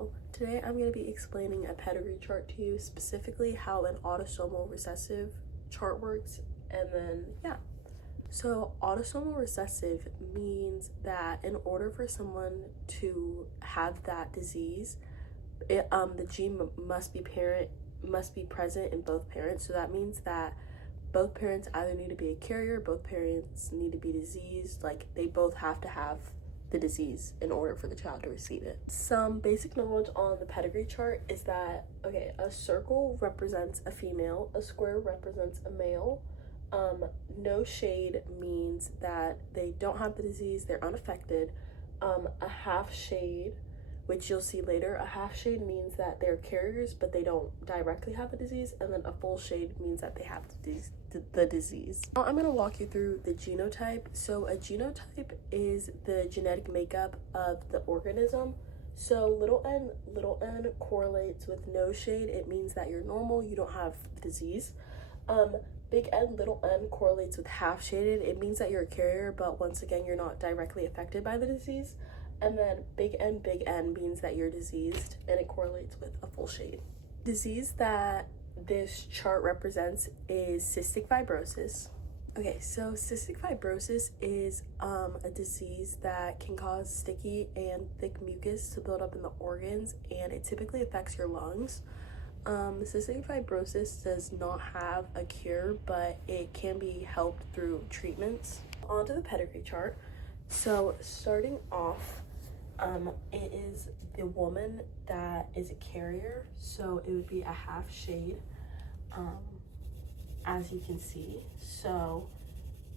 Hello, today I'm going to be explaining a pedigree chart to you, specifically how an autosomal recessive chart works, and then So autosomal recessive means that in order for someone to have that disease, the gene must be present in both parents. So that means that both parents either need to be a carrier, both parents need to be diseased, like they both have to have the disease in order for the child to receive it. Some basic knowledge on the pedigree chart is that, a circle represents a female, a square represents a male. No shade means that they don't have the disease, they're unaffected. A half shade, which you'll see later, a half shade means that they're carriers but they don't directly have the disease, and then a full shade means that they have the disease. Now I'm going to walk you through the genotype. So a genotype is the genetic makeup of the organism. So little n correlates with no shade. It means that you're normal, you don't have the disease. Big N, little n correlates with half shaded. It means that you're a carrier, but once again, you're not directly affected by the disease. And then big N means that you're diseased, and it correlates with a full shade. Disease that this chart represents is cystic fibrosis. Okay, so cystic fibrosis is a disease that can cause sticky and thick mucus to build up in the organs, and it typically affects your lungs. Cystic fibrosis does not have a cure, but it can be helped through treatments. Onto the pedigree chart. So starting off, it is the woman that is a carrier, so it would be a half shade, as you can see. So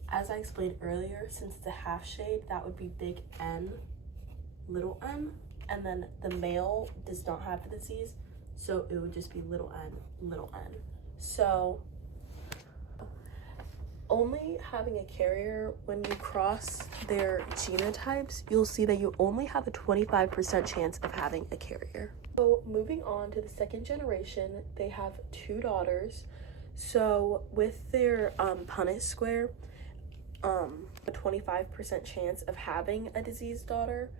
as I explained earlier, since it's a half shade, that would be big N, little n, and then the male does not have the disease, so it would just be little n. So only having a carrier, when you cross their genotypes, you'll see that you only have a 25% chance of having a carrier. So moving on to the second generation, they have 2 daughters. So with their Punnett square, a 25% chance of having a diseased daughter,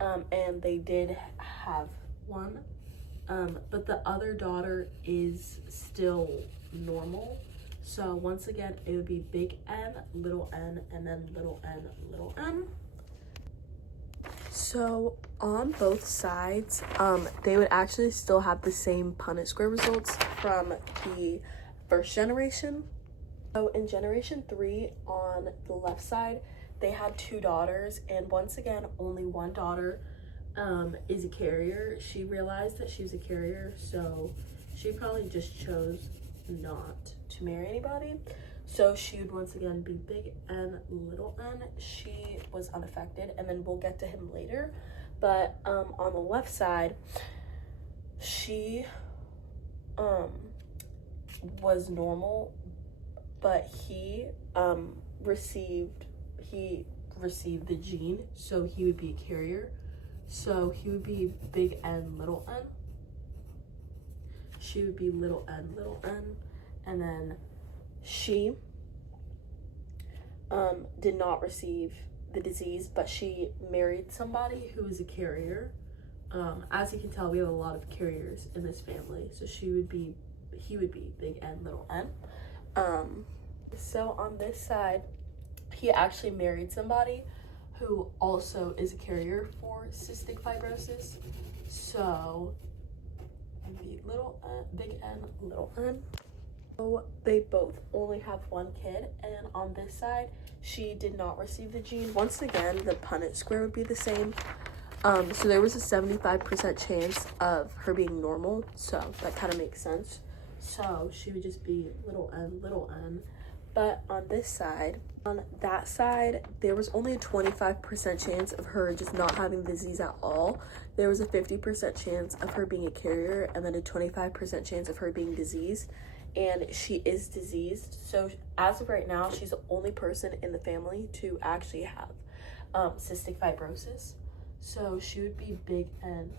and they did have one. But the other daughter is still normal. So once again, it would be big N, and then little n. So on both sides, they would actually still have the same Punnett square results from the first generation. So in generation 3, on the left side, they had 2 daughters, and once again, only one daughter is a carrier. She realized that she was a carrier, so she probably just chose not to marry anybody. So she would once again be big N, little n. She was unaffected, and then we'll get to him later. But on the left side, she was normal, but he received the gene, so he would be a carrier. So he would be big N, little n. She would be little n, and then she did not receive the disease, but she married somebody who was a carrier. As you can tell, we have a lot of carriers in this family, so he would be big N, little n. So on this side, he actually married somebody who also is a carrier for cystic fibrosis. So big N, little n. So they both only have one kid, and on this side, she did not receive the gene. Once again, the Punnett square would be the same. So there was a 75% chance of her being normal, so that kind of makes sense. So she would just be little n. But on this side, on that side, there was only a 25% chance of her just not having the disease at all. There was a 50% chance of her being a carrier, and then a 25% chance of her being diseased. And she is diseased. So as of right now, she's the only person in the family to actually have cystic fibrosis. So she would be big N.